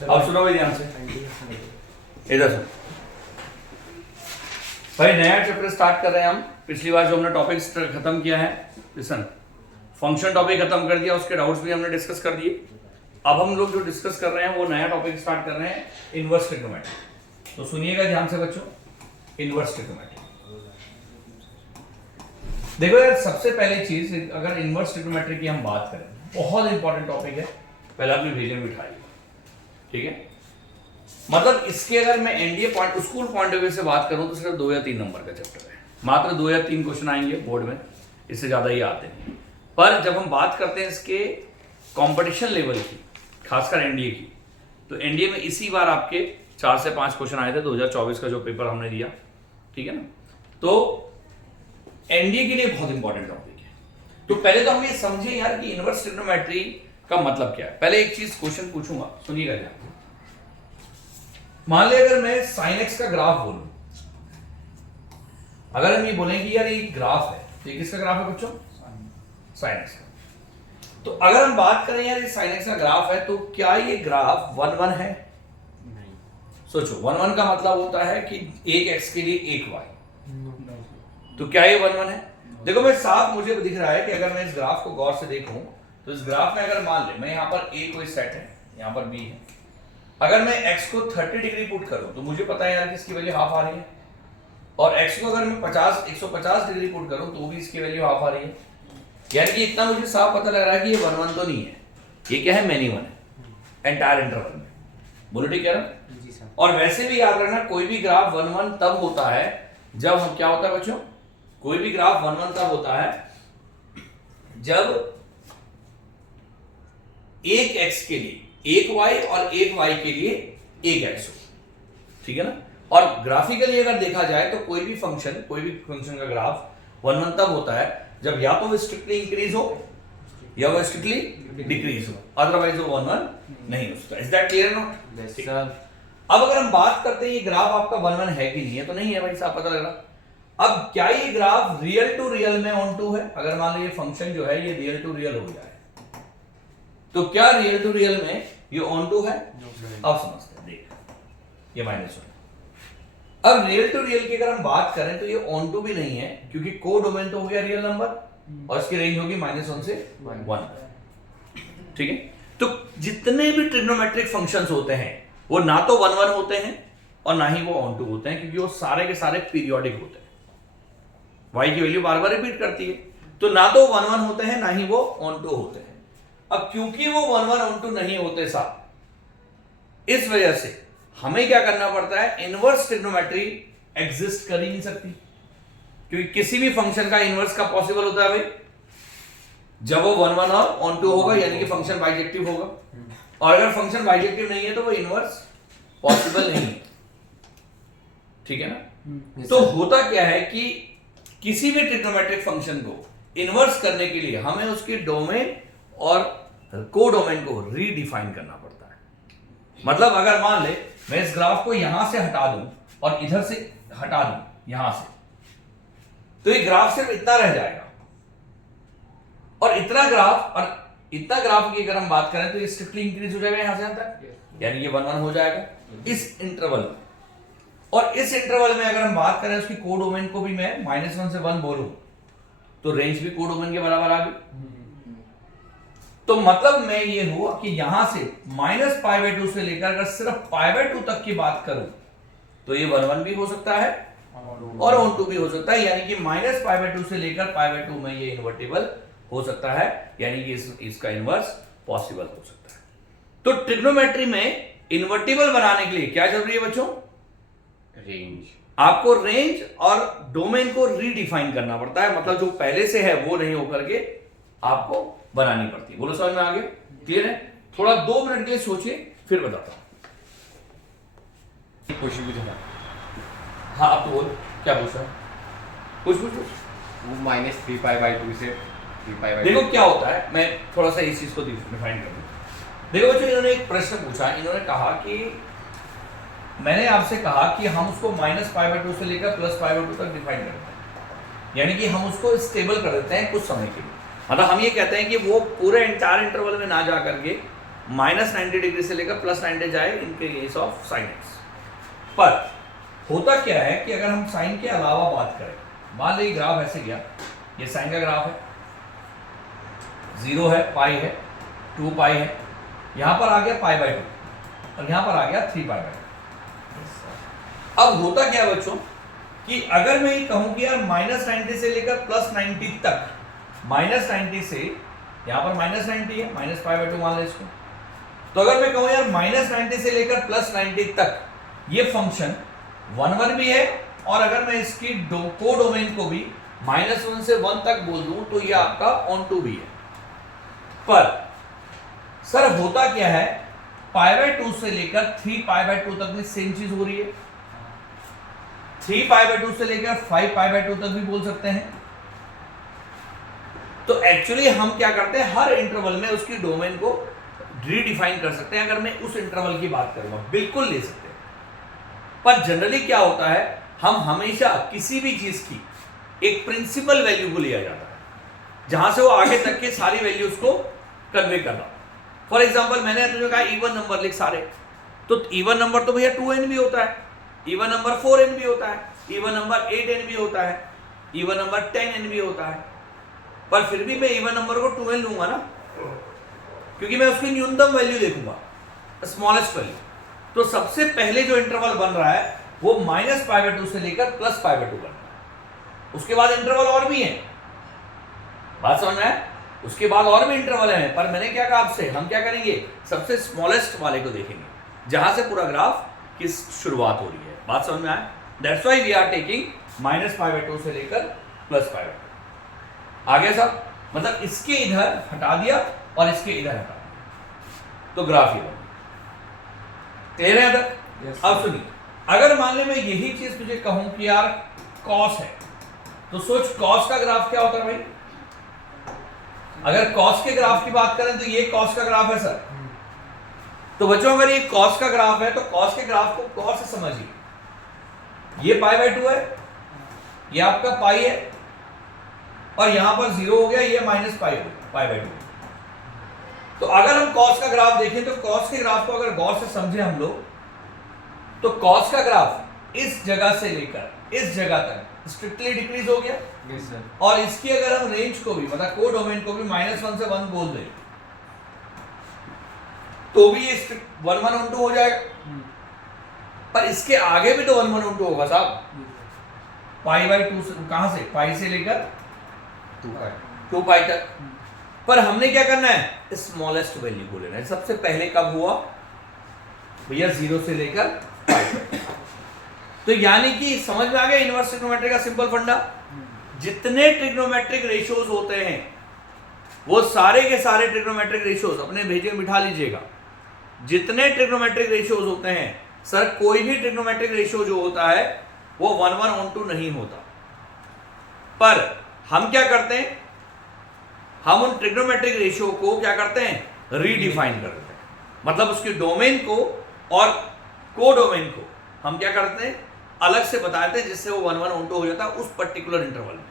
अब सुनो भाई ध्यान से, इधर सुनो भाई। नया चैप्टर स्टार्ट कर रहे हैं हम। पिछली बार जो हमने टॉपिक खत्म किया है, लिसन, फंक्शन टॉपिक खत्म कर दिया, उसके डाउट्स भी हमने डिस्कस कर दिए। अब हम लोग जो डिस्कस कर रहे हैं वो नया टॉपिक स्टार्ट कर रहे हैं, इनवर्स ट्रिग्नोमेट्री। तो सुनिएगा ध्यान से बच्चों, इनवर्स ट्रिग्नोमेट्री। देखो यार, सबसे पहली चीज, अगर इनवर्स ट्रिग्नोमेट्री की हम बात करें, बहुत इंपॉर्टेंट टॉपिक है, पहले अपने भेजे में बिठाइए, ठीक है। मतलब इसके अगर मैं NDA point, school point of view से बात करूं तो सिर्फ 2 या 3 नंबर का चैप्टर है, मात्र 2 या 3 क्वेश्चन आएंगे बोर्ड में, इससे ज्यादा ही आते हैं। पर जब हम बात करते हैं इसके कंपटीशन लेवल की, खासकर एनडीए की, तो एनडीए में इसी बार आपके 4 से 5 क्वेश्चन आए थे 2024 का जो पेपर हमने दिया, ठीक है ना। तो एनडीए के लिए बहुत इंपॉर्टेंट टॉपिक है। तो पहले तो हम ये समझे यार कि इनवर्स ट्रिग्नोमेट्री का मतलब क्या है। पहले एक चीज क्वेश्चन पूछूंगा, सुनिएगा ध्यान। मान लिया अगर मैं sin x का ग्राफ बोलूं, अगर हम ये बोलें कि यार ये ग्राफ है, ये किसका ग्राफ है बच्चों? sin x का। तो अगर हम बात करें यार ये sin x का ग्राफ है, तो क्या ये ग्राफ 1 1 है? नहीं। सोचो, 1 1 का मतलब होता है कि एक x के लिए एक y। तो क्या ये 1 1 है? देखो मैं साफ, मुझे दिख रहा है कि अगर मैं इस ग्राफ को गौर से देखूं, तो इस ग्राफ में अगर मान ले मैं यहां पर a कोई सेट है, यहां पर b है, अगर मैं x को 30 डिग्री पुट करूं तो मुझे पता है यार कि इसकी वैल्यू हाफ आ रही है, और x को अगर मैं 150 डिग्री पुट करूं तो भी इसकी वैल्यू हाफ आ रही है। यानी कि इतना मुझे साफ पता लग रहा है कि ये 1 1 तो नहीं है, ये क्या है? मैनी 1 है एंटायर इंटरवल में। बोलो ठीक है ना जी सर। और वैसे भी याद रखना, कोई भी ग्राफ 1 1 तब होता है जब हम, क्या होता है बच्चों, कोई भी ग्राफ 1 1 तब होता है जब एक x के लिए एक y और एक y के लिए एक x हो, ठीक है ना। और ग्राफिकली अगर देखा जाए तो कोई भी फंक्शन का ग्राफ 1 1 तब होता है जब या तो वो स्ट्रिक्टली इंक्रीज हो या वो स्ट्रिक्टली डिक्रीज हो, अदरवाइज वो 1 1 नहीं हो सकता। Is that clear not? Yes sir. अब अगर हम बात करते हैं ये ग्राफ आपका 1 1 है कि नहीं है, तो नहीं है भाई साहब, पता लग रहा। अब क्या ये ग्राफ रियल टू रियल में ऑन टू है? अगर मान लो ये फंक्शन जो है ये रियल टू रियल हो जाए, तो क्या रियल टू रियल में ये ऑन टू है? अब समझते हैं, देख ये -1। अब रियल टू रियल की अगर हम बात करें तो ये ऑन टू भी नहीं है, क्योंकि को डोमेन तो हो गया रियल नंबर और इसकी रेंज होगी -1 से 1, ठीक है। तो जितने भी ट्रिग्नोमेट्रिक फंक्शंस होते हैं वो ना तो 1 1 होते हैं और ना ही वो ऑन टू होते हैं, क्योंकि वो सारे के सारे पीरियोडिक होते हैं, y की वैल्यू बार बार रिपीट करती है। तो ना तो 1 1 होते हैं ना ही वो ऑन टू होते हैं। अब क्योंकि वो 1 1 ऑन टू नहीं होते साहब, इस वजह से हमें क्या करना पड़ता है, इनवर्स ट्रिग्नोमेट्री एग्जिस्ट कर ही नहीं सकती, क्योंकि किसी भी फंक्शन का इनवर्स का पॉसिबल होता है भाई जब वो 1 1 और ऑन टू होगा, यानी कि फंक्शन बाइजेक्टिव होगा। और अगर फंक्शन बाइजेक्टिव नहीं है तो वो इनवर्स पॉसिबल नहीं है, ठीक है ना। तो होता क्या है कि किसी भी ट्रिग्नोमेट्रिक फंक्शन को इनवर्स करने के लिए हमें उसकी डोमेन और कोडोमेन को रीडिफाइन करना पड़ता है। मतलब अगर मान ले मैं इस ग्राफ को यहां से हटा दूं और इधर से हटा दूं यहां से, तो ये ग्राफ सिर्फ इतना रह जाएगा, और इतना ग्राफ की अगर हम बात करें तो ये स्ट्रिक्टली इंक्रीज हो जाएगा यहां से यहां तक, यानी ये 1 1 हो जाएगा इस इंटरवल में। और इस इंटरवल में अगर हम बात करें उसकी कोडोमेन को भी मैं -1 से 1 बोलूं तो रेंज भी कोडोमेन के बराबर आ गई। तो मतलब मैं ये हुआ कि यहां से -π/2 से लेकर अगर सिर्फ π/2 तक की बात करूं तो ये 1 1 भी हो सकता है और ऑन टू भी हो सकता है, यानी कि -π/2 से लेकर π/2 में ये इन्वर्टिबल हो सकता है, यानी कि इसका इनवर्स पॉसिबल हो सकता है। तो ट्रिग्नोमेट्री में इन्वर्टिबल बनाने के लिए क्या जरूरी है बच्चों? रेंज। आपको रेंज और डोमेन को रीडिफाइन करना पड़ता है, मतलब जो पहले से है वो नहीं होकर के आपको बनानी पड़ती है। बोलो समझ में आ गया? क्लियर है? थोड़ा 2 मिनट के लिए सोचिए, फिर बताता हूं। क्वेश्चन भी था। हाँ अब तो बोल, क्या पूछ रहा है? कुछ वो -3π/2 से 3π/2। देखो क्या होता है, मैं थोड़ा सा इस चीज को डिफाइन कर दूं। देखो बच्चों, इन्होंने एक प्रश्न पूछा, इन्होंने कहा कि मैंने आपसे कहा कि हम उसको -π/2 से लेकर +π/2 तक डिफाइन करते हैं, यानी कि हम उसको स्टेबल कर देते हैं कुछ समय के लिए। मतलब हम ये कहते हैं कि वो पूरे एंटायर इंटरवल में ना जा करके -90 डिग्री से लेकर +90 जाए in case of sine x. पर होता क्या है कि अगर हम साइन के अलावा बात करें, मान लीजिए ग्राफ ऐसे गया, ये साइन का ग्राफ है, 0 है, पाई है, 2 पाई है, यहां पर आ गया π/2 और यहां पर आ गया 3π/2। अब होता क्या है बच्चों कि अगर मैं ये कहूं कि यार -90 से लेकर +90 तक, -90 से यहां पर -90 है, -π/2 मान ले इसको, तो अगर मैं कहूं यार -90 से लेकर +90 तक ये फंक्शन 1 1 भी है, और अगर मैं इसकी को डोमेन को भी -1 से 1 तक बोल दूं तो ये आपका ऑन टू भी है। पर सर होता क्या है, π/2 से लेकर 3π/2 तक भी सेम चीज हो रही है, 3π/2 से लेकर 5π/2 तक भी बोल सकते हैं। तो एक्चुअली हम क्या करते हैं, हर इंटरवल में उसकी डोमेन को रीडिफाइन कर सकते हैं। अगर मैं उस इंटरवल की बात करूंगा बिल्कुल ले सकते हैं, पर जनरली क्या होता है, हम हमेशा किसी भी चीज की एक प्रिंसिपल वैल्यू को लिया जाता है जहां से वो आगे तक के सारी वैल्यूज को कन्वे करना। फॉर एग्जाम्पल मैंने तुझे कहा इवन नंबर लिख सारे, तो इवन नंबर तो भैया 2n भी होता है, इवन नंबर 4n भी होता है, इवन नंबर 8n भी होता है, इवन नंबर 10n भी होता है। पर फिर भी मैं इवन नंबर को 2n लूंगा ना, क्योंकि मैं उसकी न्यूनतम वैल्यू देखूंगा, स्मॉलेस्ट वैल्यू। तो सबसे पहले जो इंटरवल बन रहा है वो -π/2 से लेकर +π/2 बन रहा है। उसके बाद इंटरवल और भी हैं, बात समझ में है, उसके बाद और भी इंटरवल हैं। पर मैंने क्या कहा आपसे, हम क्या करेंगे, सबसे स्मॉलेस्ट वाले को देखेंगे जहां से पूरा ग्राफ की शुरुआत हो रही है। बात समझ में आए, that's why we are taking -π/2 से लेकर +π/2। आ गया साहब, मतलब इसके इधर हटा दिया और इसके इधर हटा दिया, तो ग्राफ ये बन गया। क्लियर है अदर? Yes, अब सुनिए, अगर मान ले मैं यही चीज तुझे कहूं कि यार कॉस है, तो सोच कॉस का ग्राफ क्या होता है भाई। अगर कॉस के ग्राफ की बात करें तो ये कॉस का ग्राफ है सर। तो बच्चों अगर ये कॉस का ग्राफ है तो कॉस के ग्राफ को कॉस से समझिए, ये π/2 है, ये आपका पाई है, और यहां पर 0 हो गया, ये -π हो π/2। तो अगर हम कॉस का ग्राफ देखें तो कॉस के ग्राफ को अगर गौर से समझे हम लोग, तो कॉस का ग्राफ इस जगह से लेकर इस जगह तक स्ट्रिक्टली डिक्रीज हो गया। Yes, sir. और इसकी अगर हम रेंज को भी, मतलब को डोमेन को भी -1 से 1 बोल दें तो भी ये 1 1 1 2 हो जाएगा। पर इसके आगे भी तो 1 1 1 2 होगा साहब, π/2 से, कहां से, पाई से लेकर 2 पाई तक। पर हमने क्या करना है, स्मॉलेस्ट वैल्यू को लेना है। सबसे पहले कब हुआ भैया, 0 से लेकर पाई तक। तो यानी कि समझ में आ गया इनवर्स ट्रिग्नोमेट्री का सिंपल फंडा। जितने ट्रिग्नोमेट्रिक रेशियोज होते हैं वो सारे के सारे ट्रिग्नोमेट्रिक रेशियोज अपने भेजे में बिठा लीजिएगा। जितने ट्रिग्नोमेट्रिक रेशियोज होते हैं सर, कोई भी ट्रिग्नोमेट्रिक रेशियो जो होता है वो 1 1 1 2 नहीं होता। पर हम क्या करते हैं, हम उन ट्रिग्नोमेट्रिक रेशियो को क्या करते हैं, रीडिफाइन करते हैं। मतलब उसकी डोमेन को और को डोमेन को हम क्या करते हैं, अलग से बताते हैं, जिससे वो 1 1 1 2 हो जाता है उस पर्टिकुलर इंटरवल में,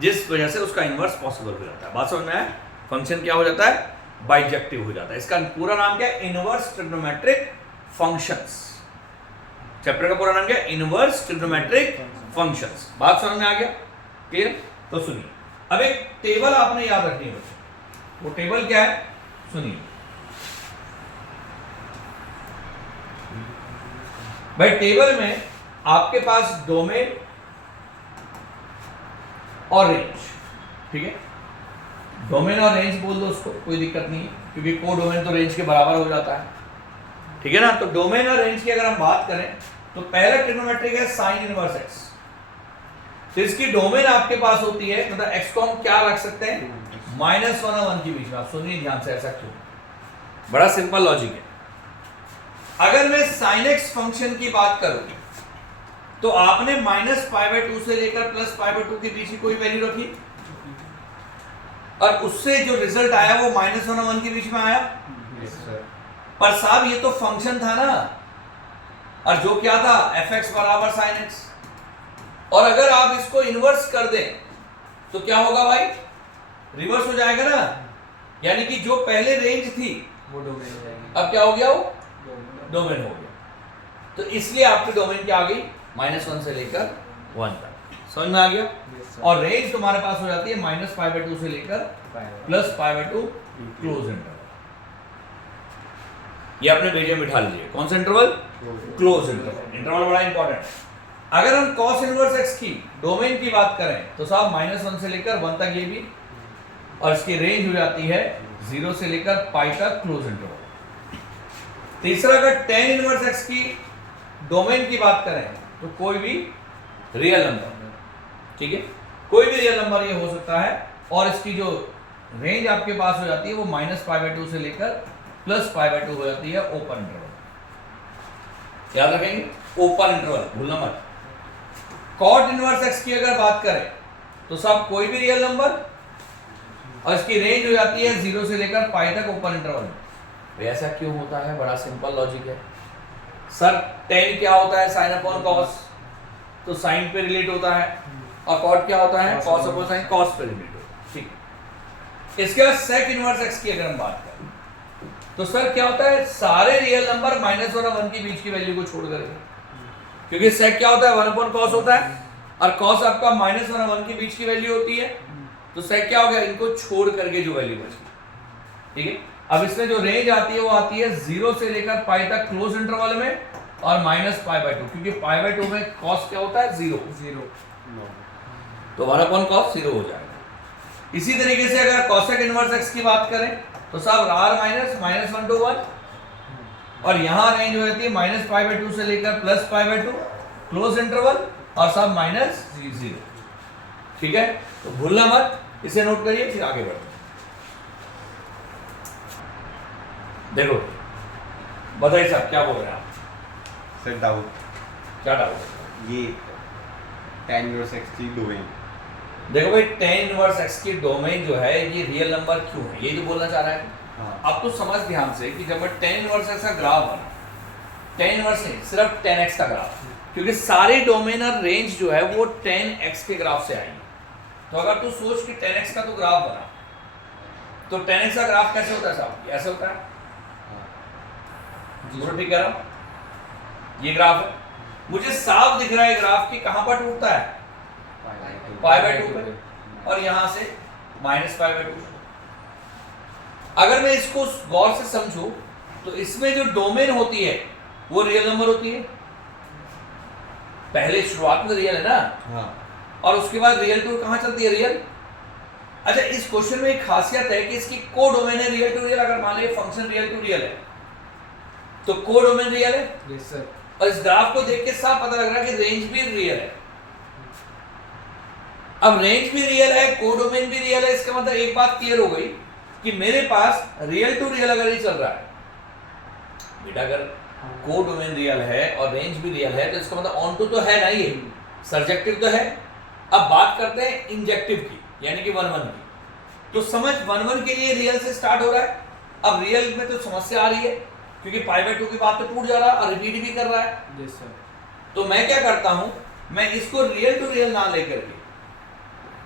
जिस वजह से उसका इनवर्स पॉसिबल हो जाता है। बात समझ में आया, फंक्शन क्या हो जाता है, बाइजेक्टिव हो जाता है। इसका पूरा नाम क्या है, इनवर्स ट्रिग्नोमेट्रिक फंक्शंस। चैप्टर का पूरा नाम क्या है, इनवर्स ट्रिग्नोमेट्रिक फंक्शंस। बात समझ में आ गया, क्लियर? तो सुनिए, अब एक टेबल आपने याद रखनी है, वो टेबल क्या है सुनिए भाई। टेबल में आपके पास डोमेन और रेंज, ठीक है, डोमेन और रेंज बोल दो उसको, कोई दिक्कत नहीं है, क्योंकि को डोमेन तो रेंज के बराबर हो जाता है, ठीक है ना। तो डोमेन और रेंज की अगर हम बात करें तो पहला ट्रिग्नोमेट्रिक है साइन इनवर्स एक्स। तो इसकी डोमेन आपके पास होती है, मतलब एक्स को हम क्या रख सकते हैं, -1 और 1 के बीच में। आप सुनिए ध्यान से, ऐसा क्यों, बड़ा सिंपल लॉजिक है। अगर मैं sin x फंक्शन की बात करूं तो आपने -π/2 से लेकर +π/2 के बीच की कोई वैल्यू रखी, और उससे जो रिजल्ट आया वो -1 और 1 के बीच में आया। Yes, sir. पर साहब ये तो फंक्शन था ना, और जो क्या था, fx बराबर sin x। और अगर आप इसको इन्वर्स कर दें तो क्या होगा भाई, रिवर्स हो जाएगा ना। यानी कि जो पहले रेंज थी वो डोमेन हो जाएगी। अब क्या हो गया, वो डोमेन डोमेन हो गया। तो इसलिए आपकी डोमेन क्या आ गई, -1 से लेकर 1 तक। समझ में आ गया। Yes, sir. और रेंज तुम्हारे पास हो जाती है -π/2 से लेकर +π/2 क्लोज इंटरवल। ये आपने भेजे में बिठा लीजिए। कौन सा इंटरवल, क्लोज इंटरवल। इंटरवल बड़ा इंपॉर्टेंट है। अगर हम cos इनवर्स x की डोमेन की बात करें तो साहब -1 से लेकर 1 तक ये भी, और इसकी रेंज हो जाती है 0 से लेकर π तक क्लोज इंटरवल। तीसरा, अगर tan इनवर्स x की डोमेन की बात करें तो कोई भी रियल नंबर, ठीक है, कोई भी रियल नंबर ये हो सकता है, और इसकी जो रेंज आपके पास हो जाती है वो -π/2 से लेकर +π/2 हो जाती है ओपन इंटरवल। याद रखेंगे, ओपन इंटरवल, भूलना मत। कॉट इनवर्स x की अगर बात करें तो सब कोई भी रियल नंबर, और इसकी रेंज हो जाती है 0 से लेकर π तक ओपन इंटरवल। भाई ऐसा क्यों होता है, बड़ा सिंपल लॉजिक है सर। tan क्या होता है, sin अपॉन cos, तो sin पे रिलेट होता है, और cot क्या होता है, cos अपॉन sin, cos पे रिलेट होता है। ठीक। इसके बाद sec इनवर्स x की अगर हम बात करें तो सर क्या होता है, सारे रियल नंबर -1 और 1 के बीच की वैल्यू को छोड़ करके, क्योंकि sec क्या होता है, 1/cos होता है, और cos आपका -1 और 1 के बीच की वैल्यू होती है, तो sec क्या हो गया, इनको छोड़ करके जो वैल्यू बची। ठीक है। अब इसमें जो रेंज आती है वो आती है 0 से लेकर π तक क्लोज इंटरवल में, और -π/2, क्योंकि π/2 में cos क्या होता है, 0, तो 1/cos 0 हो जाएगा। इसी तरीके से अगर cosec इनवर्स x की बात करें तो साहब r -1 to 1, और यहां रेंज हो जाती है -π/2 से लेकर +π/2 क्लोज इंटरवल, और साहब -0। ठीक है, तो भूलना मत, इसे नोट करिए, फिर आगे बढ़ते। देखो, बताइए साहब क्या बोल रहे हैं आप, सर डाउट, क्या डाउट है? ये tan इनवर्स x की डोमेन, देखो भाई, tan इनवर्स x की डोमेन जो है ये रियल नंबर क्यों है, ये जो बोलना चाह रहा है। हाँ, आप तो समझ ध्यान से कि जब मैं tan इनवर्स x का ग्राफ बना, tan इनवर्स नहीं, सिर्फ tan x का ग्राफ, क्योंकि सारे डोमेन और रेंज जो है वो tan x के ग्राफ से आएंगे। तो अगर तू सोच कि tan x का तो ग्राफ बना, तो tan x का ग्राफ कैसे होता है साहब, ऐसे होता है। बोलो ठीक कह रहा हूं, ये ग्राफ है, मुझे साफ दिख रहा है ग्राफ की कहां पर टूटता है, π/2 पे, और यहां से -π/2। अगर मैं इसको गौर से समझूं तो इसमें जो डोमेन होती है वो रियल नंबर होती है, पहले शुरुआत में रियल है ना, हाँ, और उसके बाद रियल टू कहां चलती है, रियल। अच्छा, इस क्वेश्चन में एक खासियत है कि इसकी को डोमेन है रियल टू रियल। अगर मान लीजिए फंक्शन रियल टू रियल है तो को डोमेन रियल है, यस सर। और इस ग्राफ को देख के साफ पता लग रहा है कि रेंज भी रियल है। अब रेंज भी रियल है, को डोमेन भी रियल है, इसका मतलब एक बात क्लियर हो गई कि मेरे पास रियल टू रियल अगर ये चल रहा है बेटा, अगर को डोमेन रियल है और रेंज भी रियल है तो इसका मतलब ऑन टू तो है ना, ये सर्जेक्टिव तो है। अब बात करते हैं इंजेक्टिव की, यानी कि 1 1 की। तो समझ 1 1 के लिए रियल से स्टार्ट हो रहा है। अब रियल में तो समस्या आ रही है क्योंकि π/2 की बात तो टूट जा रहा है और रिपीट भी कर रहा है। Yes sir. तो मैं क्या करता हूं, मैं इसको रियल टू रियल ना लेकर के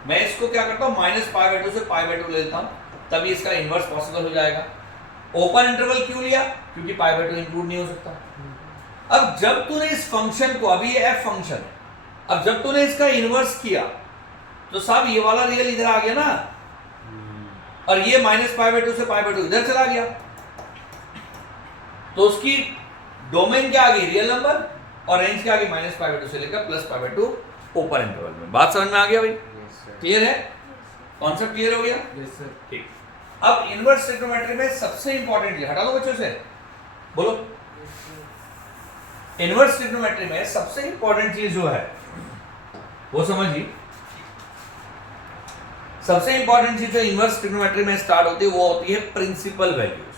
मैं इसको क्या करता हूं, -π/2 से π/2 ले लेता हूं, तभी इसका इनवर्स पॉसिबल हो जाएगा। ओपन इंटरवल क्यों लिया, क्योंकि π/2 इंक्लूड नहीं हो सकता। अब जब तूने इस फंक्शन को, अभी ये f फंक्शन है, अब जब तूने इसका इनवर्स किया तो साहब ये वाला रियल इधर आ गया ना, और ये -π/2 से π/2 इधर चला गया, तो उसकी डोमेन क्या आ गई, रियल नंबर, और रेंज क्या आ गई, -π/2 से लेकर +π/2 ओपन इंटरवल में। बात समझ में आ गया भाई, क्लियर है, कॉन्सेप्ट क्लियर हो गया। Yes sir. ठीक। अब इनवर्स ट्रिग्नोमेट्री में सबसे इंपॉर्टेंट, हटा दो बच्चों से, बोलो, इनवर्स ट्रिग्नोमेट्री में सबसे इंपॉर्टेंट चीज जो है वो समझिए। सबसे इंपॉर्टेंट चीज जो इनवर्स ट्रिग्नोमेट्री में स्टार्ट होती है वो होती है प्रिंसिपल वैल्यूज।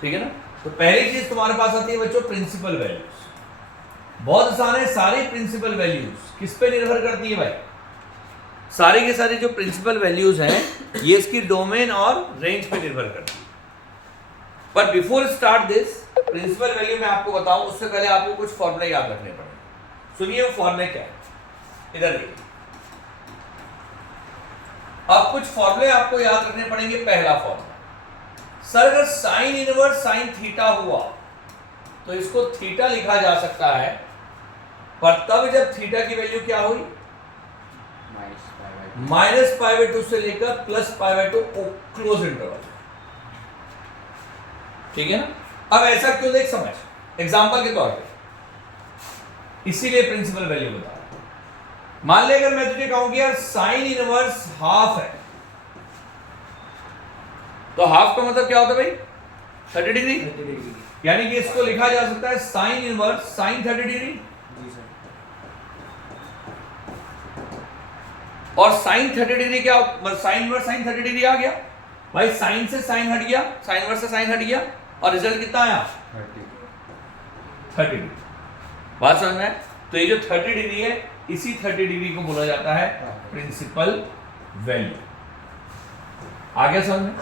ठीक है ना, तो पहली चीज तुम्हारे पास आती है बच्चों प्रिंसिपल वैल्यूज। बहुत आसान है, सारी प्रिंसिपल वैल्यूज किस पे निर्भर करती है भाई, सारी के सारी जो प्रिंसिपल वैल्यूज हैं ये इसकी डोमेन और रेंज पे निर्भर करती है। पर before start this principle value मैं आपको बताऊं उससे पहले आपको कुछ फॉर्मूले याद रखने पड़ेंगे। सुनिए वो फॉर्मूले क्या है, इधर देखिए। अब कुछ फॉर्मूले आपको याद रखने पड़ेंगे। पहला फॉर्मूला, सर अगर साइन इनवर्स साइन थीटा हुआ तो इसको थीटा लिखा जा सकता है, पर तब जब थीटा की वैल्यू क्या हुई -π/2 से लेकर +π/2 क्लोज इंटरवल। ठीक है ना। अब ऐसा क्यों, देख समझ, एग्जांपल के तौर पे, इसीलिए प्रिंसिपल वैल्यू बता रहा हूं। मान ले अगर मैं तुझे कहूं कि यार साइन इनवर्स हाफ है, तो हाफ का मतलब क्या होता है भाई, 30 डिग्री। यानी कि इसको लिखा जा सकता है साइन इनवर्स साइन 30 डिग्री। और साइन 30 डिग्री क्या, साइन इनवर्स साइन 30 डिग्री आ गया भाई, साइन से साइन हट गया, साइन इनवर्स से साइन हट गया, और रिजल्ट कितना आया 30 डिग्री। बात समझ में? तो ये जो 30 डिग्री है, इसी 30 डिग्री को बोला जाता है प्रिंसिपल वैल्यू। आ गया समझ में?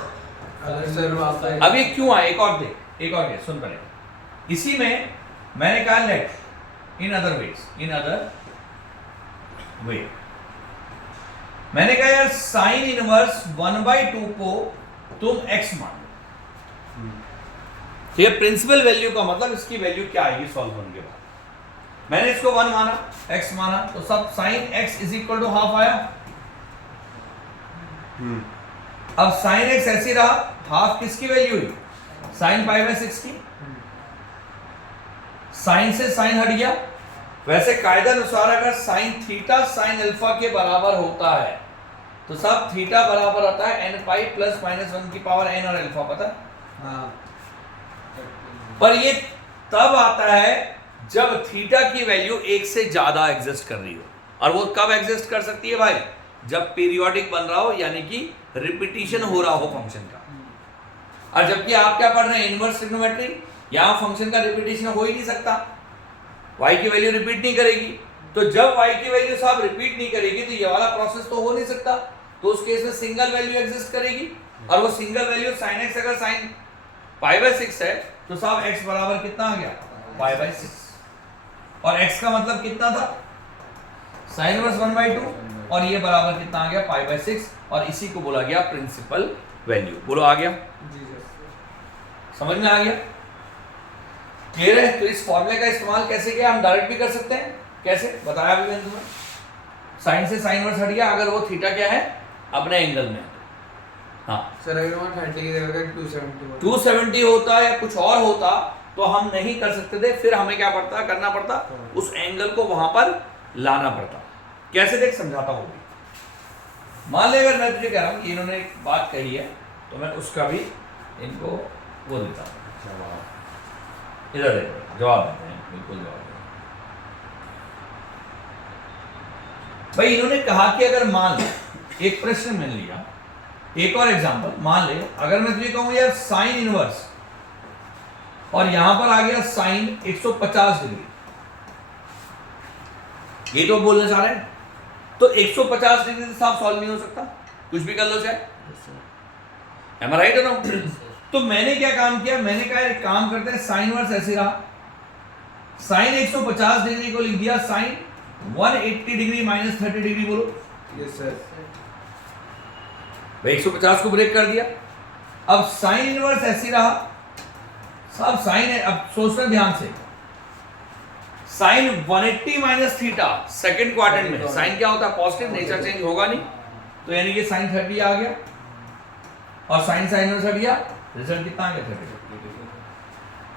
अब ये क्यों आया, एक और देख, एक और देख, सुन पहले। इसी में मैंने कहा let in other ways, in other way, मैंने कहा यार साइन इनवर्स 1/2 को तुम x मान लो। तो ये प्रिंसिपल वैल्यू का मतलब इसकी वैल्यू क्या आएगी सॉल्व होने के बाद। मैंने इसको 1 माना, x माना, तो सब साइन x = हाफ आया। अब साइन x ऐसी रहा, हाफ किसकी वैल्यू हुई, साइन π/6 की। साइन से साइन हट गया। वैसे कायदा अनुसार अगर साइन थीटा साइन अल्फा के बराबर होता है तो सब थीटा बराबर आता है n पाई प्लस -1 की पावर n और अल्फा, पता है? हाँ। पर ये तब आता है जब थीटा की वैल्यू 1 से ज्यादा एग्जिस्ट कर रही हो। और वो कब एग्जिस्ट कर सकती है भाई, जब पीरियोडिक बन रहा हो, यानी कि रिपीटिशन हो रहा हो फंक्शन का। और जबकि आप क्या पढ़ रहे हैं, इनवर्स ट्रिग्नोमेट्री, यहां फंक्शन का रिपीटिशन हो ही नहीं सकता, y की वैल्यू रिपीट नहीं करेगी। तो जब y की वैल्यू साहब रिपीट नहीं करेगी तो ये वाला प्रोसेस तो हो नहीं सकता। तो उस केस में सिंगल वैल्यू एग्जिस्ट करेगी, और वो सिंगल वैल्यू sin x अगर sin π/6 है तो साहब x बराबर कितना आ गया, π/6। और x का मतलब कितना था, sin इनवर्स 1/2, और ये बराबर कितना आ गया, π/6। और इसी को बोला गया प्रिंसिपल वैल्यू। बोलो आ गया, समझ में आ गया, क्लियर है? तो इस फॉर्मूले का इस्तेमाल कैसे किया, हम डायरेक्ट भी कर सकते हैं। कैसे बताया भी मैंने तुम्हें, साइन से साइन इनवर्स हट गया अगर वो थीटा क्या है, अपने एंगल में। हाँ सर अगर वहाँ 30 की जगह 270 होता या कुछ और होता तो हम नहीं कर सकते थे, फिर हमें क्या पड़ता, करना पड़ता, उस एंगल को वहां पर लाना पड़ता। कैसे, देख समझाता हूँ। मान ले अगर मैं तुझे कह रहा हूँ कि इन्होंने एक बात कही है तो मैं उसका भी इनको वो देता हूँ, इधर देखो जवाब देते हैं, बिल्कुल जवाब देते हैं। भाई इन्होंने कहा कि अगर मान ले, एक प्रश्न मैंने लिया, एक और एग्जांपल, मान ले अगर मैं तुझे कहूं यार साइन इनवर्स, और यहां पर आ गया साइन 150 डिग्री, ये तो बोलना चाह रहे हैं, तो 150 डिग्री से साफ सॉल्व नहीं हो सकता, कुछ भी कर लो चाहे, am I right or no? तो मैंने क्या काम किया, मैंने कहा एक काम करते हैं, साइन इनवर्स ऐसे रहा, साइन 150 डिग्री को लिख दिया साइन 180 डिग्री माइनस 30 डिग्री, बोलो यस सर। भाई 150 को ब्रेक कर दिया। अब साइन इनवर्स ऐसी रहा, सब साइन है, अब सोचना ध्यान से, sine 180 minus theta second quadrant में, साइन क्या होता है, पॉजिटिव, नेचर चेंज होगा नहीं, तो यानी कि साइन 30 आ गया, और साइन साइन इनवर्स हट गया, रिजल्ट कितना आ गया, 30।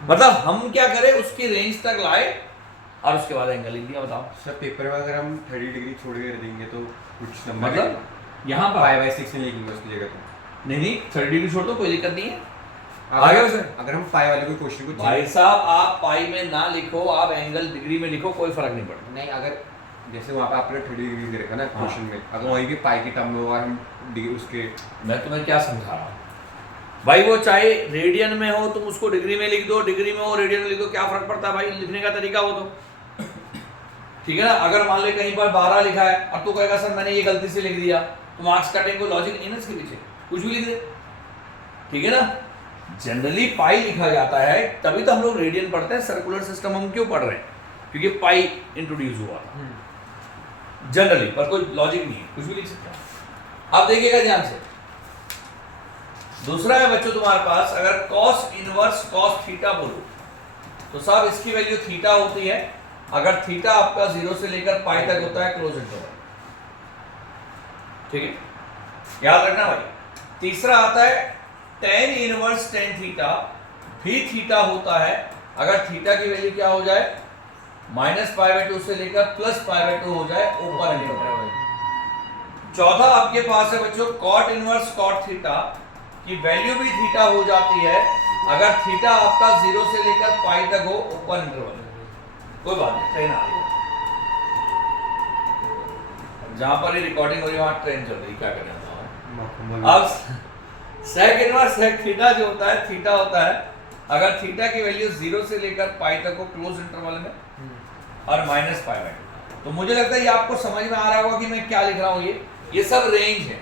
मतलब हम क्या करें, उसकी रेंज तक लाए और उसके बाद एंगल लिख दिया। बताओ सर पेपर में अगर हम 30 डिग्री छोड़ के रख देंगे तो कुछ नंबर मतलब यहाँ पर π/6 नहीं लिखेंगे उसकी जगह तो नहीं 30 डिग्री छोड़ दो, कोई दिक्कत नहीं है। आगे अगर हम पाई वाले कोई क्वेश्चन को भाई साहब आप पाई में ना लिखो, आप एंगल डिग्री में लिखो, कोई फर्क नहीं पड़ता। नहीं, अगर जैसे वहाँ पे आपने 30 डिग्री दे रखा ना क्वेश्चन में, अगर वही भी पाई की टर्म में और हम डिग्री उसके, मैं तुम्हें क्या समझा रहा हूँ भाई, वो चाहे रेडियन में हो तुम उसको डिग्री में लिख दो, डिग्री में हो रेडियन में लिख दो, क्या फर्क पड़ता है भाई, लिखने का तरीका हो तो ठीक है ना। अगर मान ले कहीं पर 12 लिखा है और तू कहेगा सर मैंने ये गलती से लिख दिया, तो मार्क्स काटेंगे, कोई लॉजिक नहीं ना इसके पीछे, कुछ भी लिख दे, ठीक है ना। जनरली पाई लिखा जाता है, तभी तो हम लोग रेडियन पढ़ते हैं, सर्कुलर सिस्टम हम क्यों पढ़ रहे हैं, क्योंकि पाई इंट्रोड्यूस हुआ था जनरली, पर कोई लॉजिक नहीं है, कुछ भी लिख सकते हैं। अब देखिएगा ध्यान से, दूसरा है बच्चों तुम्हारे पास, अगर cos इनवर्स cos थीटा बोलो तो साहब इसकी वैल्यू थीटा होती है अगर थीटा आपका 0 से लेकर पाई तक होता है क्लोज इंटरवल। ठीक है, याद रखना भाई। तीसरा आता है tan इनवर्स tan थीटा, भी थीटा होता है अगर थीटा की वैल्यू क्या हो जाए -π/2 से लेकर +π/2 हो जाए ओपन इंटरवल। चौथा आपके पास है बच्चों cot इनवर्स cot थीटा की वैल्यू भी थीटा हो जाती है अगर थीटा आपका 0 से लेकर पाई तक हो ओपन इंटरवल। कोई बात नहीं, ट्रेन आ रही है, जहां पर ये रिकॉर्डिंग हो रही है वहां ट्रेन चल रही, क्या करें। अब sec इनवर्स sec थीटा जो होता है थीटा होता है अगर थीटा की वैल्यू 0 से लेकर पाई तक हो क्लोज इंटरवल में और -π/2। तो मुझे लगता है ये आपको समझ में आ रहा होगा कि मैं क्या लिख रहा हूं। ये सब रेंज है,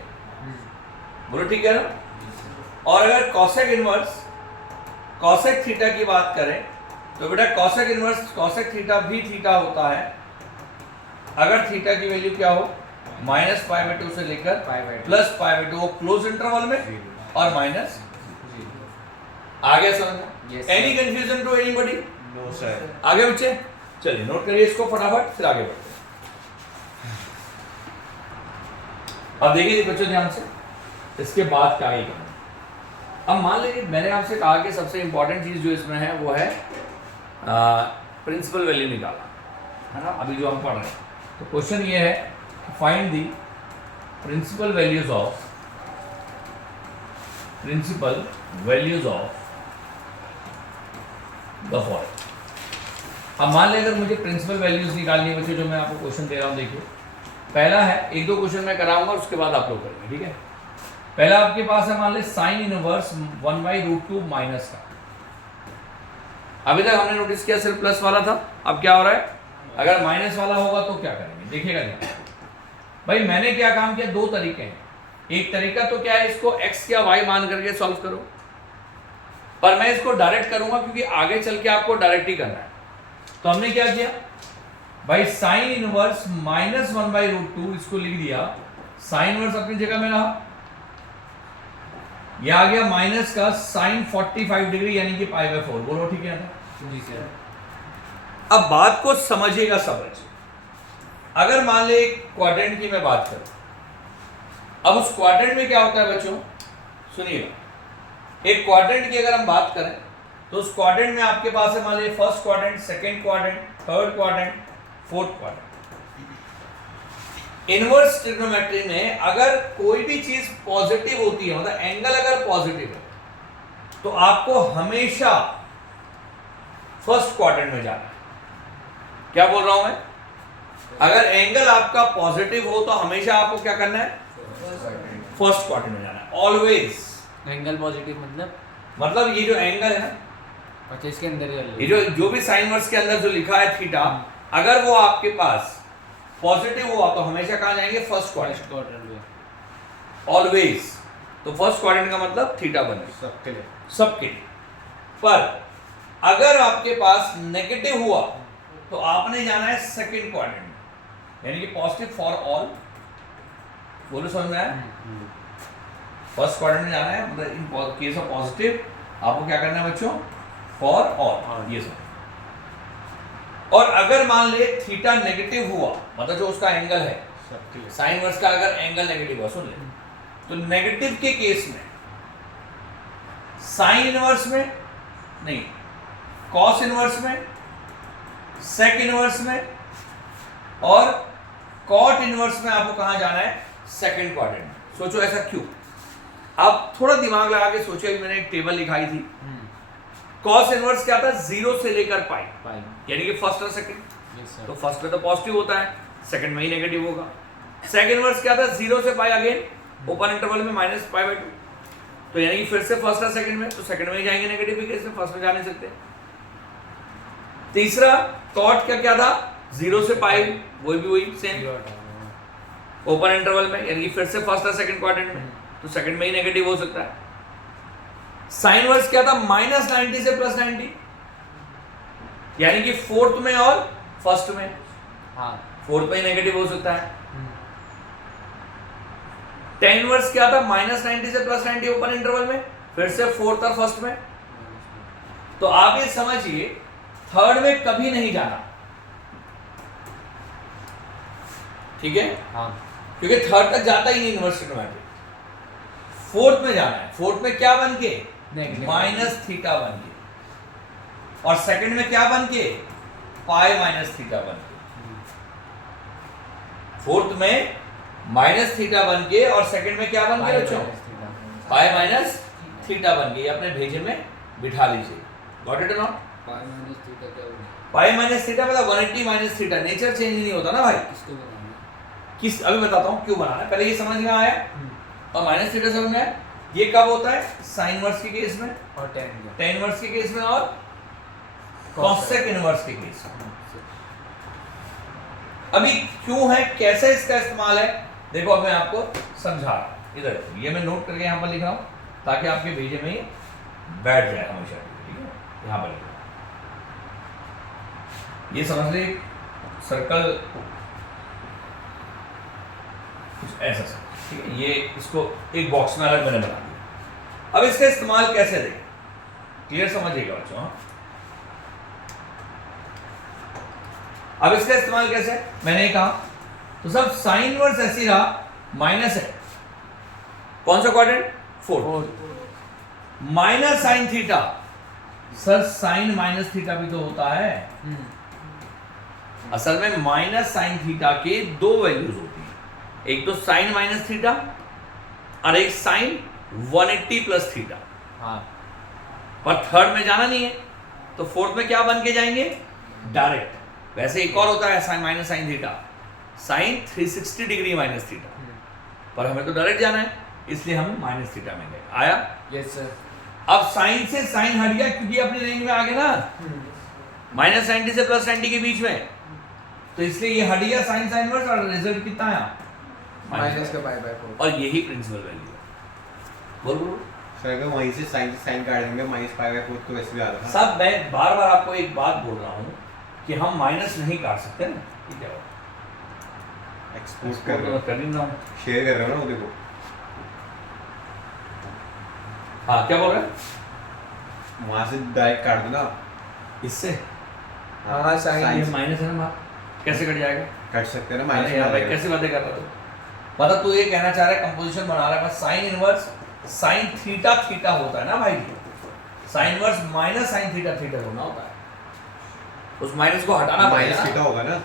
बोलो ठीक है ना। और अगर cosec इनवर्स cosec थीटा की बात करें तो बेटा cosec इनवर्स cosec थीटा भी थीटा होता है अगर थीटा की वैल्यू क्या हो -π/2 से लेकर +π/2 हो क्लोज इंटरवल में और माइनस। आगे समझ? Any confusion to anybody? No sir. आगे बच्चे चलिए नोट करिए इसको फटाफट, फिर आगे बढ़ते हैं। अब देखिए बच्चों ध्यान से, इसके बाद क्या आएगा। अब मान लीजिए मैंने आपसे कहा कि सबसे इंपॉर्टेंट चीज जो इसमें है वो है प्रिंसिपल वैल्यू निकालना, है ना, अभी जो हम पढ़ रहे हैं। तो क्वेश्चन ये है find the principal values of the following. अब मान लें अगर मुझे प्रिंसिपल वैल्यूज निकालनी है बच्चों, जो मैं आपको क्वेश्चन दे रहा हूँ, देखिए पहला है, एक दो क्वेश्चन मैं कराऊंगा उसके बाद आप लोग करेंगे, ठीक है। पहला आपके पास है मान लें साइन इनवर्स 1/√2 माइनस का। अभी तक हमने नोटिस किया सिर्फ प्लस वाला था, अब क्या हो रहा है, अगर माइनस वाला होगा तो क्या करेंगे, देखिएगा ध्यान। भाई मैंने क्या काम किया, दो तरीके हैं। एक तरीका तो क्या है, इसको x या y मान करके सॉल्व करो, पर मैं इसको डायरेक्ट करूंगा क्योंकि आगे चल के आपको डायरेक्ट ही करना है। तो हमने क्या किया भाई, साइन इनवर्स -1/√2 इसको लिख दिया, साइन इनवर्स अपनी जगह में रहा, यह आ गया माइनस का साइन 45 डिग्री यानी कि π/4। बोलो ठीक है ना जी सर। अब बात को समझिएगा सब बच्चे। अगर मान ले एक क्वाड्रेंट की मैं बात करूं, अब उस क्वाड्रेंट में क्या होता है बच्चों, सुनिएगा। एक क्वाड्रेंट की अगर हम बात करें तो उस क्वाड्रेंट में आपके पास है मान लीजिए first quadrant, second quadrant, third quadrant, fourth quadrant. Inverse trigonometry में अगर कोई भी चीज पॉजिटिव होती है, मतलब एंगल अगर पॉजिटिव है तो आपको हमेशा फर्स्ट क्वाड्रेंट में जाना है। क्या बोल रहा हूं मैं, अगर एंगल आपका पॉजिटिव हो तो हमेशा आपको क्या करना है, फर्स्ट क्वाड्रेंट में जाना है, ऑलवेज। एंगल पॉजिटिव मतलब ये जो एंगल है ना, अच्छा इसके अंदर ये जो भी साइन वर्स के अंदर जो लिखा है थीटा, अगर वो आपके पास पॉजिटिव हुआ तो हमेशा कहां जाएंगे, फर्स्ट क्वाड्रेंट में, ऑलवेज। तो फर्स्ट क्वाड्रेंट का मतलब थीटा बने सबके। पर अगर आपके पास नेगेटिव हुआ तो आपने जाना है सेकंड क्वाड्रेंट में, यानी कि पॉजिटिव फॉर ऑल। बोलो समझ में आया? फर्स्ट क्वाड्रेंट में जाना है, मतलब इन केस ऑफ पॉजिटिव आपको क्या करना है बच्चों, फॉर ऑल, ये सब। और अगर मान ले थीटा नेगेटिव हुआ, मतलब जो उसका एंगल है साइन वर्स का, अगर एंगल नेगेटिव हुआ, सुन ले, तो नेगेटिव के केस में साइन इनवर्स में नहीं, कॉस इनवर्स में, सेक इनवर्स में और कॉट इनवर्स में आपको कहां जाना है, सेकंड क्वाड्रेंट में। सोचो ऐसा क्यों, आप थोड़ा दिमाग लगा के सोचो। मैंने एक टेबल लिखाई थी, कॉस इनवर्स क्या था, 0 से लेकर पाई, यानी कि फर्स्ट और सेकंड। तो फर्स्ट में तो पॉजिटिव होता है, सेकंड में ही नेगेटिव होगा। सेक इनवर्स क्या था, 0 से पाई, अगेन ओपन इंटरवल में -π/2, तो यानी कि फिर से फर्स्ट और सेकंड में, तो सेकंड में ही जाएंगे नेगेटिव के केस में, फर्स्ट में जा नहीं सकते। तीसरा कॉट का क्या था, 0 से पाई, वही सेम ओपन इंटरवल में, यानी कि फिर से फर्स्ट और सेकंड क्वाड्रेंट में, तो सेकंड में ही नेगेटिव हो सकता है। साइन वर्स क्या था, -90 से +90, यानी कि फोर्थ में और फर्स्ट में, फोर्थ में ही नेगेटिव हो सकता है। tan इनवर्स क्या था, -90 से +90 ओपन इंटरवल में, फिर से फोर्थ और फर्स्ट में। तो आप ये समझिए थर्ड में कभी नहीं जाना, ठीक है, हाँ क्योंकि थर्ड तक जाता ही नहीं इनवर्स ट्रिग्नोमेट्री। फोर्थ में जाना है, फोर्थ में क्या बन के, Negative. -θ बन के, और सेकंड में क्या बन के, π-θ बन के। फोर्थ में -θ बन के और सेकंड में क्या बन के बच्चों, π-θ बन के। ये अपने भेजे में बिठा लीजिए, गॉट इट और नॉट। π-θ मतलब 180 -θ, नेचर चेंज नहीं होता ना भाई। किस, अभी बताता हूँ क्यों बनाना है, पहले ये समझ में आया और -θ समझ में आया। ये कब होता है, साइन इनवर्स के केस में, और tan tan इनवर्स के केस में, और cosec इनवर्स के केस में। अभी क्यों है, कैसे इसका इस्तेमाल है, देखो अब मैं आपको समझा रहा हूं। इधर ये मैं नोट करके यहाँ पर लिख रहा हूँ ताकि आपके भेजे में ये बैठ जाए हमेशा, ठीक है। यहाँ पर लिख रहा हूं, ये समझ ली सर्कल कुछ ऐसा सा, ठीक है। ये इसको एक बॉक्स में अलग मैंने बना दिया। अब इसका इस्तेमाल कैसे दें, क्लियर समझिएगा बच्चों। हाँ? अब इसका इस्तेमाल कैसे, मैंने कहा तो सब साइन इनवर्स ऐसी रहा, माइनस है, कौन सा quadrant, fourth, minus sine theta. Sir sine minus theta भी तो होता है। असल में माइनस साइन थीटा के दो वैल्यूज होती हैं, एक तो साइन माइनस थीटा और एक साइन 180 प्लस थीटा। हाँ पर थर्ड में जाना नहीं है तो फोर्थ में क्या बन के जाएंगे, डायरेक्ट। वैसे एक और होता है sine minus sine theta, sine 360 degree minus theta, पर हमें तो डायरेक्ट जाना है इसलिए हम माइनस थीटा में गए। आया, यस सर। अब साइन से साइन हट गया क्योंकि अपनी रेंज में आ गए ना, -90 से +90 के बीच में, तो इसलिए ये हट गया साइन साइन इनवर्स और रिजल्ट कितना आया, माइनस का π/4। और यही प्रिंसिपल वैल्यू है। बोल बोल सर अगर वहीं से साइन काट देंगे -π/4 तो वैसे भी आ रहा था। सब मैं बार बार आपको एक बात बोल रहा हूँ कि हम माइनस नहीं काट सकते ना, ये क्या बात, एक्सपोर्ट कर रहे हो, कर ही ना हूँ। शेयर कर रहे हो ना, वो देखो। हाँ क्या बोल रहे हैं, वहां से डायरेक्ट काट दो ना, इससे हाँ साइन ये माइनस है ना बात, कैसे कट जाएगा, कट सकते हैं ना अरे यार भाई माइनस। कैसे बातें कर रहा तू, मतलब तू ये कहना चाह रहा है कंपोजिशन बना रहा है, sine inverse sine theta theta होता है ना भाई, sine inverse minus sine theta theta होना होता है, उस माइनस को हटाना पड़ेगा माइनस थीटा ना। होगा ना,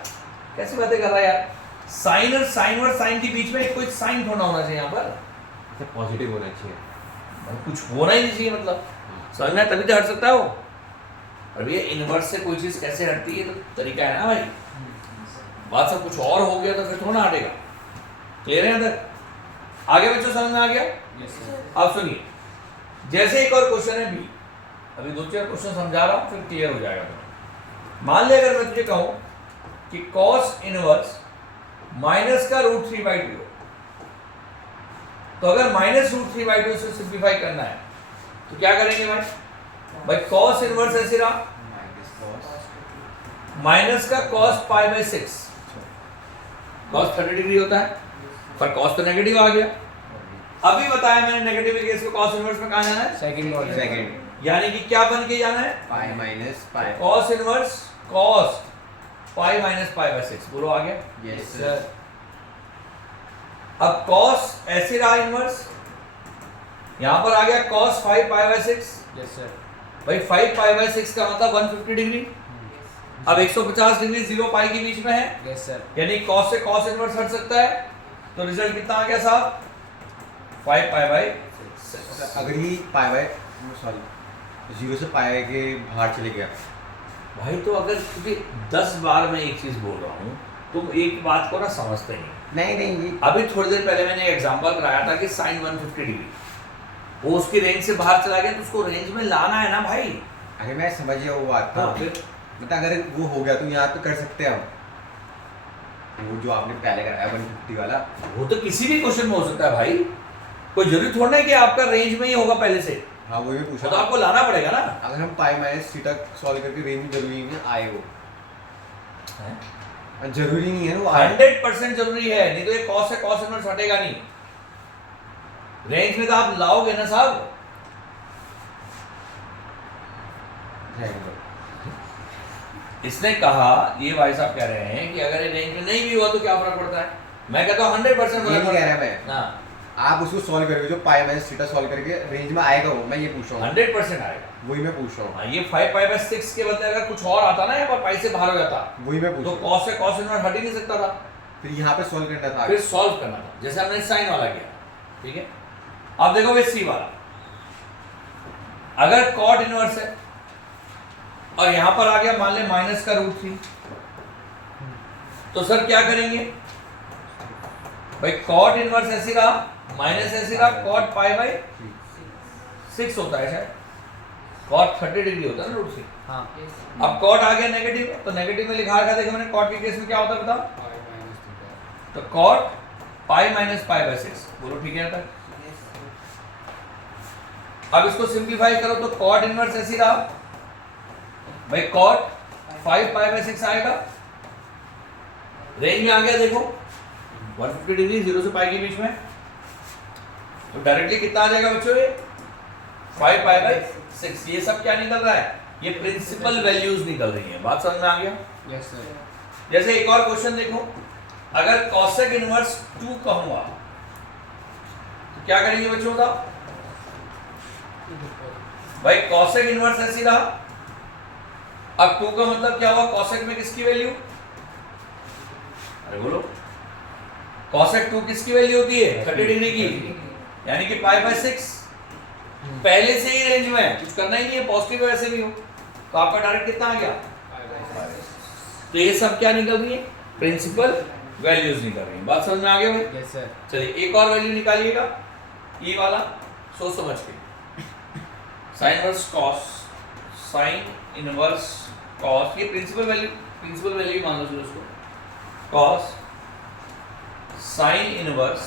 कैसी बातें कर रहा है यार, साइन और साइन और साइन के बीच में कोई साइन थोड़ा होना चाहिए यहाँ पर, ऐसे पॉजिटिव होना चाहिए। कुछ होना ही नहीं चाहिए, मतलब समझ में तभी तो हट सकता है वो। और ये इनवर्स से कोई चीज कैसे हटती है तो तरीका है ना भाई, बात सब कुछ और हो गया तो फिर थोड़ा हटेगा। क्लियर है अंदर, आगे बच्चों समझ में आ गया। Yes sir. अब सुनिए, जैसे एक और क्वेश्चन है बी, अभी दो चार क्वेश्चन समझा रहा हूं फिर क्लियर हो जाएगा। मान ले अगर मैं तुझे कहूं कि कॉस इनवर्स माइनस का √3/2, तो अगर -√3/2 से सिंप्लीफाई करना है तो क्या करेंगे भाई, भाई कॉस इनवर्स ऐसे रहा, माइनस का cos π/6, cos 30 डिग्री होता है पर cos तो नेगेटिव आ गया। अभी बताया मैंने नेगेटिव के केस को cos इनवर्स में कहां जाना है, सेकंड ऑर्डर। सेकंड यानी कि क्या बन के जाना है, pi minus pi. cos inverse cos π - π/6, बोलो आ गया। Yes sir. अब cos ऐसे रहा इनवर्स, यहां पर आ गया cos 5 π/6, यस सर। भाई 5 π/6 का मतलब 150 डिग्री, अब 150 डिग्री 0 पाई के बीच में है, यस सर। यानी cos से cos इनवर्स हट सकता है, तो रिजल्ट कितना आ गया साहब, 5 π/6। अगर ये पाई बाय सॉरी 0 से पाई के बाहर चले गया, भाई तो अगर तुझे 10 बार मैं एक चीज बोल रहा हूँ तुम एक बात को ना समझते नहीं। नहीं ये अभी थोड़ी देर पहले मैंने एग्जांपल कराया था कि साइन 150 डिग्री, वो उसकी रेंज से बाहर चला गया तो उसको रेंज में लाना है ना भाई। अरे मैं समझ गया वो बात। हाँ, फिर मतलब अगर वो हो गया तो यहाँ पे कर सकते हैं हम, वो जो आपने पहले कराया 150 वाला, वो तो किसी भी क्वेश्चन में हो सकता है भाई, कोई जरूरी थोड़ा है कि आपका रेंज में ही होगा पहले से, हाँ वो भी वो पूछा तो आपको लाना पड़ेगा ना। अगर हम पाई माइनस थीटा सॉल्व करके रेंज में जरूरी नहीं आए वो, जरूरी नहीं है ना वो आए। 100% जरूरी है, नहीं तो ये cos से cos इनवर्स हटेगा नहीं। रेंज में तो आप लाओगे ना साहब। इसने कहा, ये भाई साहब कह रहे हैं कि अगर ये रेंज में नहीं भी हुआ तो क्या फर्क पड़ता है। मैं कहता हूँ 100% ये नहीं कह रहा मैं। हाँ, आप उसको सॉल्व करोगे जो पाई माइनस थीटा सॉल्व करके रेंज में आएगा वो, मैं ये पूछ रहा हूँ। 100% आएगा। वही मैं पूछ रहा हूँ। हाँ, ये 5π/6 के बदले अगर कुछ और आता ना यहाँ पर पाई से बाहर हो जाता वही मैं पूछ तो रहा हूँ। कॉस से कॉस इनवर्स हट ही नहीं सकता था, फिर यहाँ पे सॉल्व करना था। फिर सॉल्व करना था जैसे हमने साइन वाला किया। ठीक है, अब देखो भाई सी वाला, अगर कॉट इनवर्स है और यहां पर आ गया मान ले -√3, तो सर क्या करेंगे भाई, कॉट इनवर्स ऐसे रहा माइनस ऐसे रहा, कॉट π/6 होता है शायद, कॉट 30 डिग्री होता है ना √3। हाँ अब कॉट आ गया नेगेटिव, तो नेगेटिव में लिखा रखा देखो मैंने, कॉट के केस में क्या होता है बताओ, तो कॉट π-π/6, बोलो ठीक है यहाँ तक। अब इसको सिंप्लीफाई करो तो कॉट इनवर्स ऐसी रहा भाई, कॉट 5π/6 आएगा, रेंज में आ गया देखो 150 डिग्री 0 से पाई के बीच में, तो डायरेक्टली कितना आ जाएगा बच्चों ये 5π/6। ये सब क्या निकल रहा है, ये प्रिंसिपल वैल्यूज निकल रही है। बात समझ में आ गया। Yes sir. जैसे एक और क्वेश्चन देखो, अगर कॉसेक इनवर्स 2 कहूंगा तो क्या करेंगे बच्चों का भाई, कॉसेक इनवर्स ऐसी रहा, अब 2 का मतलब क्या हुआ, कॉसेक में किसकी वैल्यू, अरे बोलो, कॉसेक 2 किसकी वैल्यू होती है 30 डिग्री की, यानी कि π/6 पहले से ही रेंज में है, कुछ करना ही नहीं है, पॉजिटिव वैसे भी हो तो आपका डायरेक्ट कितना आ गया। तो ये सब क्या निकल रही है, प्रिंसिपल वैल्यूज निकल रही है। बात समझ में आ गया भाई। Yes sir. चलिए एक और वैल्यू निकालिएगा, ये वाला सोच समझ के, sign inverse cos, sign inverse cos, ये प्रिंसिपल वैल्यू मान लो चलो उसको, कॉस साइन इनवर्स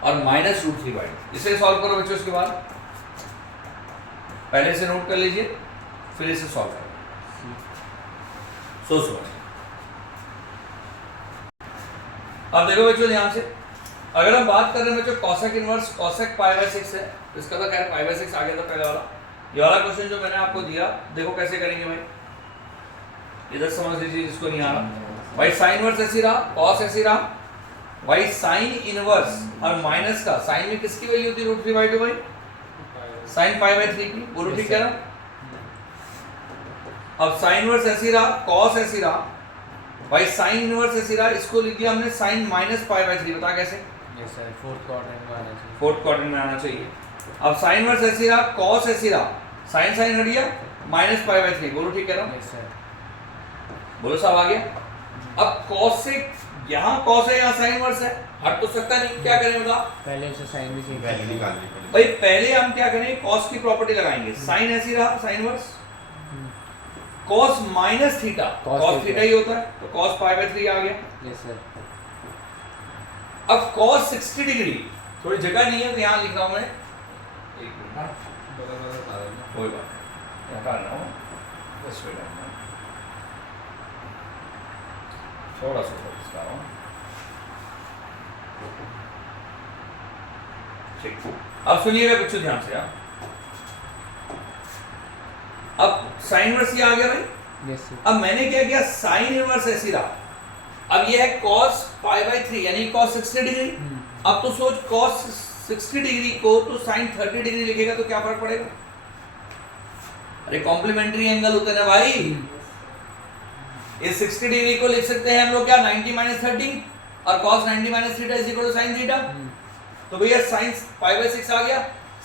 और -√3/2, इसे सॉल्व करो बच्चों। उसके बाद पहले से नोट कर लीजिए, फिर इसे सॉल्व करो, सोच समझ। अब देखो बच्चों ध्यान से, अगर हम बात कर रहे हैं बच्चों कॉसेक इनवर्स कॉसेक π/6 है, तो इसका तो खैर π/6 आ गया था पहले वाला। ये वाला क्वेश्चन जो मैंने आपको दिया, देखो कैसे करेंगे भाई, इधर समझ लीजिए जिसको नहीं आ रहा भाई, साइन इनवर्स ऐसी रहा, कॉस ऐसी रहा भाई, साइन इनवर्स और माइनस का, साइन में किसकी वैल्यू होती है √3/2 भाई, साइन π/3 की, बोलो ठीक है ना। अब साइन इनवर्स ऐसी रहा, कॉस ऐसी रहा भाई, साइन इनवर्स ऐसी रहा, इसको लिख दिया हमने साइन -π/3, बता कैसे, यस सर, फोर्थ क्वाड्रेंट में आना चाहिए। फोर्थ क्वाड्रेंट में आना चाहिए। अब साइन इनवर्स ऐसी रहा, कॉस ऐसी रहा, साइन साइन हट गया -π/3, बोलो ठीक कह रहा हूं, यस सर। बोलो साहब आ गया। अब कॉस से यहाँ कॉस है, यहाँ साइन इनवर्स है, हट तो सकता नहीं, क्या करें बता, पहले उसे साइन भी चेंज वैल्यू करनी निकालनी पड़ेगी। भाई पहले हम क्या करेंगे, कॉस की प्रॉपर्टी लगाएंगे, साइन ऐसी रहा sine inverse, cos minus theta, Cos cos theta theta ही होता है, तो कॉस π/3 आ गया। Yes sir. अब कॉस 60 डिग्री, थोड़ी जगह नहीं है तो यहाँ लिख रहा हूं मैं, एक मिनट, कोई बात नहीं, हटा रहा हूँ, बस वेट करना, थोड़ा सा इसका रहा हूँ, ठीक। अब सुनिएगा बच्चों ध्यान से यार, अब साइन इनवर्स ये आ गया भाई, यस सर। अब मैंने क्या किया, साइन इनवर्स ऐसी रहा, अब ये है cos π/3 यानी cos 60 डिग्री। अब तो सोच cos 60 डिग्री को तो sin 30 डिग्री लिखेगा तो क्या फर्क पड़ेगा, अरे कॉम्प्लीमेंट्री एंगल होते हैं ना भाई, इस 60 डिग्री को लिख सकते हैं हम लोग क्या 90 - 30 और cos 90 - थीटा sin थीटा, तो भैया sin π/6 आ गया,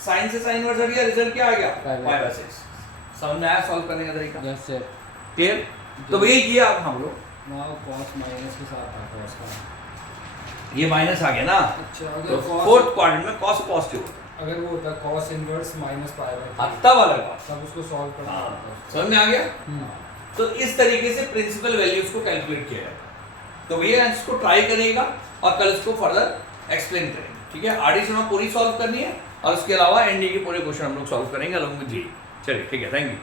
sin से sin इनवर्स हट गया, रिजल्ट क्या आ गया π/6। समझ में आया सॉल्व करने का तरीका, यस सर। क्लियर। तो भैया ये आप हम लोग वहाँ cos माइनस के साथ था cos का। ये माइनस आ गया ना, अच्छा तो अगर cos फोर्थ क्वाड्रेंट में cos पॉजिटिव होता है, अगर वो होता cos इनवर्स -π/3 तब अलग बात। तब उसको सॉल्व करना हाँ, पड़ता समझ में आ गया। हम्म। तो इस तरीके से प्रिंसिपल वैल्यूज को कैलकुलेट किया जाता है। तो भैया इसको ट्राई करिएगा और कल इसको फर्दर एक्सप्लेन करेंगे, ठीक है। आरडी पूरी सॉल्व करनी है और उसके अलावा एनडी के पूरे क्वेश्चन हम लोग सॉल्व करेंगे अलॉन्ग विद जी। चलिए ठीक है, थैंक यू।